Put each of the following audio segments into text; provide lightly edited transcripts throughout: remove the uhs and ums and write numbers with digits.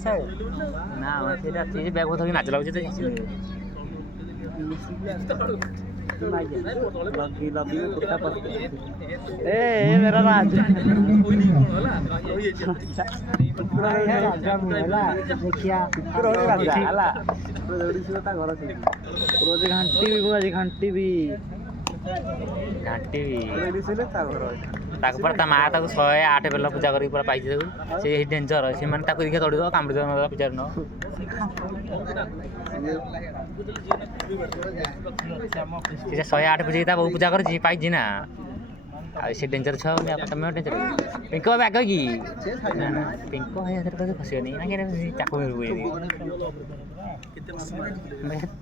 আছে না সেটা ঠিক ব্যাগ ধরে নাচ লাগুছে তো मेरा राज रोज घंटी भी घंटी भी ଘାଣ୍ଟି ତାପରେ ତା ମା ତାକୁ 108 ବେଲ ପୂଜା କରିକି ପୁରା ପାଇଛି ତାକୁ ସେ ଡେଞ୍ଜର ସେମାନେ ତାକୁ ଦେଖିଆ ତଡ଼ିଦେବ କାମୁଡ଼ି ଦେବ ପୂଜାରେ ନ ସେ 108 ପୂଜା ତା ବୋଉ ପୂଜା କରିଛି ପାଇଛି ନା ଆଉ ସେ ଡେଞ୍ଜର ଛୁଆ ତମେ ଡେଞ୍ଜର ପିଙ୍କ ବ୍ୟାଗ କି ପିଙ୍କ ଭାଇ ହାତରେ ଖସିବନି ଚାକୁ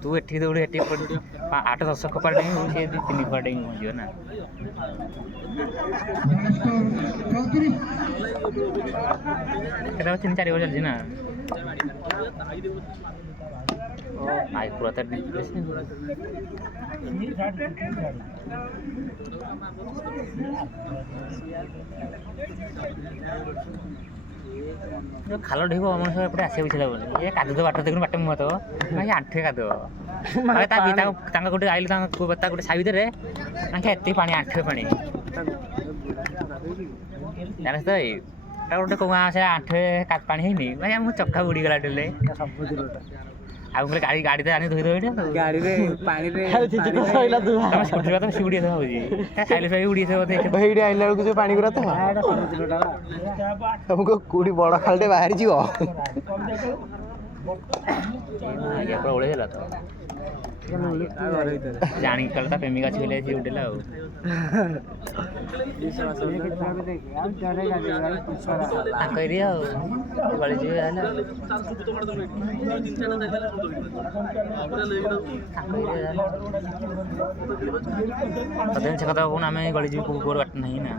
ତୁ ଏଠି ଦୌଡ଼ି ଏଠି 8-10 ଖୋପା ଡେଇଁ ସେ 3 ଖୋପା ଡେଇଁ ପହଞ୍ଚିବ ନା ସେଟା 3-4 ବର୍ଷ ଚାଲିଛି ନା ଆଇ ପୁରା ତ ଖାଲ ଢିବ ମଣିଷ ଏପଟେ ଆସିବାକୁ ଇଚ୍ଛା ଲାଗୁନି ଏ କାଦୁଅ ବାଟ ଦେଖୁନି ବାଟ ମୁହଁ ତ ଆଣ୍ଠୁଏ କାଦୁଅ ତାଙ୍କ ଗୋଟେ ଆଇଲୁ ତାଙ୍କ ଗୋଟେ ସାହି ଭିତରେ ତାଙ୍କେ ଏତେ ପାଣି ଆଣ୍ଠୁଏ ପାଣି ଜାଣିଛ ତ ଏଇ ଗୋଟେ କୋଉ ସେ ଆଣ୍ଠୁଏ ପାଣି ହେଇନି ଭାଇ ଆମ ଚକା ବୁଡ଼ିଗଲା ଡେଲେ ଆଉ ଗୋଟେ ଗାଡ଼ି ତ ଆଣି ଧୋଇ ଦେବ ଗାଡ଼ିରେ ପାଣିରେ ତମେ ସ୍କୁଟିରେ ତମେ ସେ ଉଡ଼ିଆ ଭାବୁଛି ଖାଇଲେ ଫାଇ ଉଡ଼ିଆ ବୋଧେ ଏଇଠି ଆଇଲା ବେଳକୁ ଯୋଉ ପାଣି ଗୁରା ତ ତମକୁ କୋଉଠି ବଡ଼ ଖାଲଟେ ବାହାରି ଯିବ ପୁରା ଓଳେଇ ଦେଲା ତ ଜାଣିକି କହିଲା ତା ପ୍ରେମିକା ଅଛି ବୋଲି ସେ ଉଡ଼ିଲା ଆଉ ତାଙ୍କ ଏରିଆ ଆଉ ଗଳିଯିବେ ହେଲେ ତତେ ସେ କଥା କହୁନ ଆମେ ଗଳିଯିବି କୋଉ କୋଉ ବାଟ ନାହିଁ ନା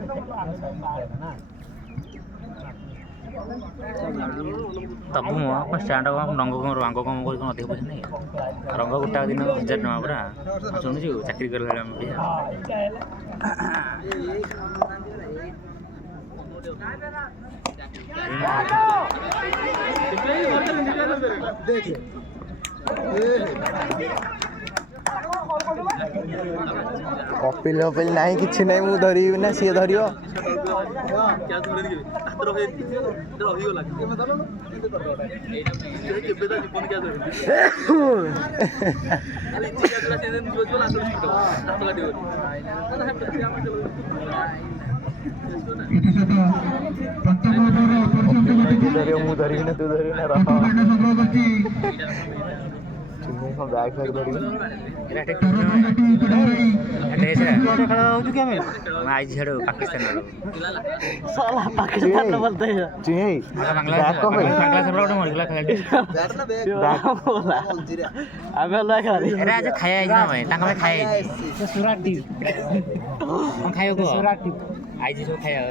ଦବୁ ମୋ ଷ୍ଟାଣ୍ଡ ରଙ୍ଗ କମ କରି କ'ଣ ଅଧିକ ପଇସା ନାହିଁ ରଙ୍ଗ ଗୋଟା ଦିନ 1000 ଟଙ୍କା ପୁରା ଶୁଣୁଛୁ ଚାକିରି କରିଲା ଆମେ କପିଲ ନାହିଁ କିଛି ନାହିଁ ମୁଁ ଧରିବି ନା ସିଏ ଧରିବ ମୁଁ ଧରିବି ନା ତୁ ଧରିବି ନା ରହ ବ୍ୟାଗ ଫ୍ୟାଗ ଧରିବି ପାକିସ୍ତାନ ଖାଇବା ଖାଇବାକୁ ଆଇଛି ସବୁ ଖାଇବା